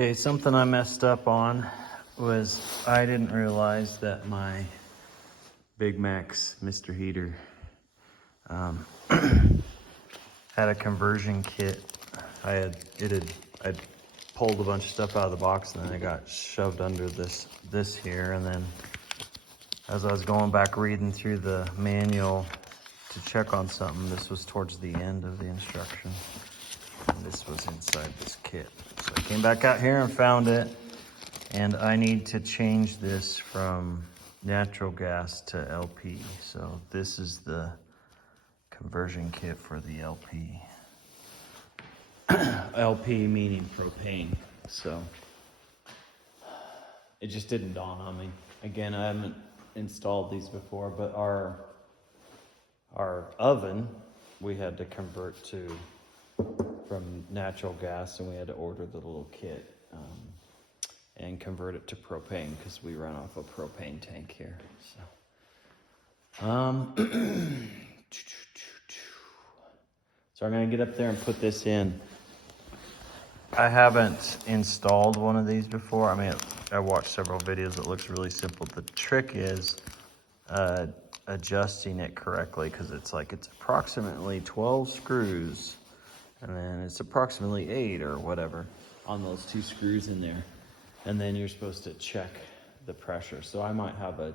Okay, something I messed up on was I didn't realize that my Big Maxx Mr. Heater had a conversion kit. I'd pulled a bunch of stuff out of the box and then it got shoved under this here. And then as I was going back reading through the manual to check on something, this was towards the end of the instruction. And this was inside this kit. So I came back out here and found it. And I need to change this from natural gas to LP. So this is the conversion kit for the LP. LP meaning propane. So it just didn't dawn on me. Again, I haven't installed these before, but our oven we had to convert to from natural gas, and we had to order the little kit and convert it to propane because we run off a propane tank here. So so I'm gonna get up there and put this in. I haven't installed one of these before. I mean, I watched several videos. It looks really simple. The trick is adjusting it correctly, because it's approximately 12 screws, and then it's approximately 8 or whatever on those 2 screws in there. And then you're supposed to check the pressure. So I might have a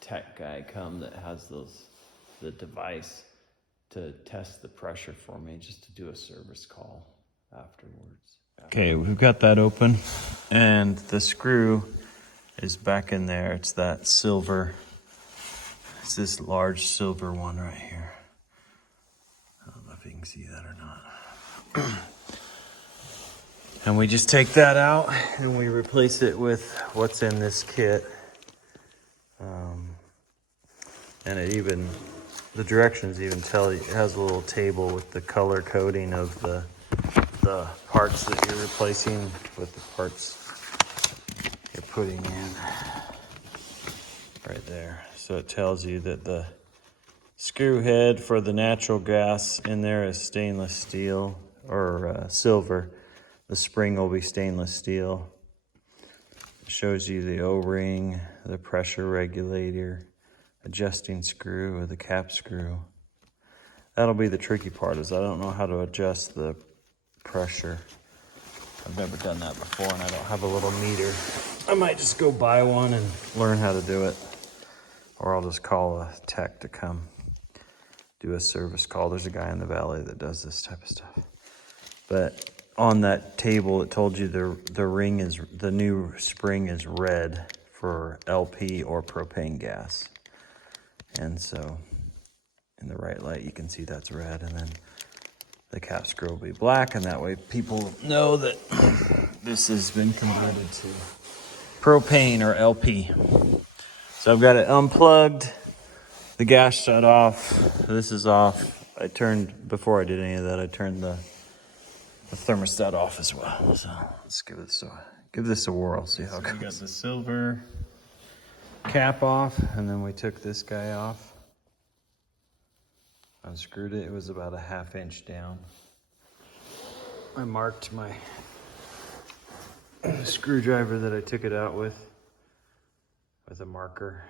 tech guy come that has the device to test the pressure for me, just to do a service call afterwards. Okay, we've got that open, and the screw is back in there. It's that silver, it's this large silver one right here. I don't know if you can see that or not. And we just take that out and we replace it with what's in this kit. And the directions even tell you, it has a little table with the color coding of the parts that you're replacing with the parts you're putting in right there. So it tells you that the screw head for the natural gas in there is stainless steel or silver. The spring will be stainless steel. It shows you the O-ring, the pressure regulator, adjusting screw or the cap screw. That'll be the tricky part, is I don't know how to adjust the pressure. I've never done that before, and I don't have a little meter. I might just go buy one and learn how to do it. Or I'll just call a tech to come do a service call. There's a guy in the valley that does this type of stuff. But on that table, it told you the new spring is red for LP or propane gas. And so in the right light, you can see that's red, and then the cap screw will be black, and that way people know that this has been converted to propane or LP. So I've got it unplugged, the gas shut off, this is off. Before I did any of that, I turned the thermostat off as well. So let's give this a whirl, see how it goes. We got the silver cap off, and then we took this guy off. Unscrewed it. It was about a 1/2 inch down. I marked my screwdriver that I took it out with a marker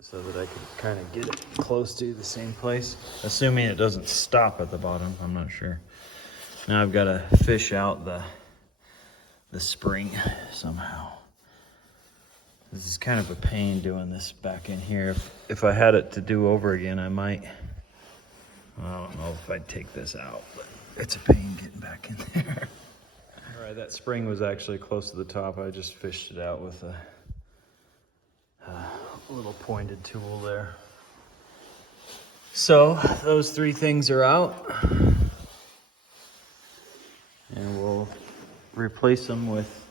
so that I could kind of get it close to the same place, assuming it doesn't stop at the bottom. I'm not sure. Now I've got to fish out the spring somehow. This is kind of a pain doing this back in here. If I had it to do over again, I don't know if I'd take this out, but it's a pain getting back in there. All right, that spring was actually close to the top. I just fished it out with a little pointed tool there. So those 3 things are out. And we'll replace them with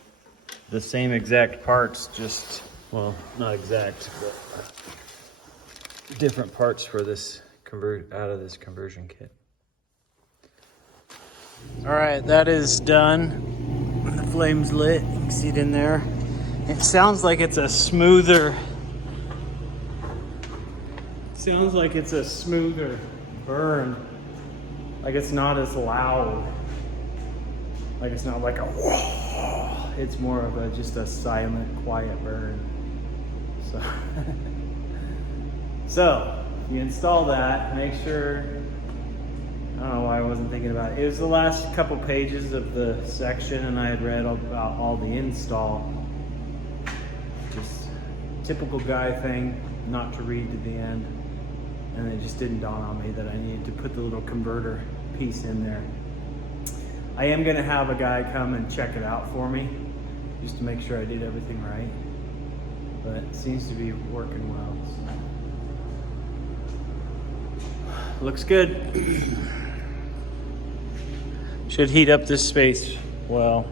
the same exact parts, well, not exact, but different parts for this out of this conversion kit. All right, that is done. The flame's lit, you can see it in there. It sounds like it's a smoother burn. Like it's not as loud. Like it's not like a whoa. it's more of a just a silent, quiet burn. So, so if you install that, make sure. I don't know why I wasn't thinking about it. It was the last couple pages of the section, and I had read about all the install. Just typical guy thing, not to read to the end. And it just didn't dawn on me that I needed to put the little converter piece in there. I am gonna have a guy come and check it out for me, just to make sure I did everything right. But it seems to be working well. So. Looks good. Should heat up this space well.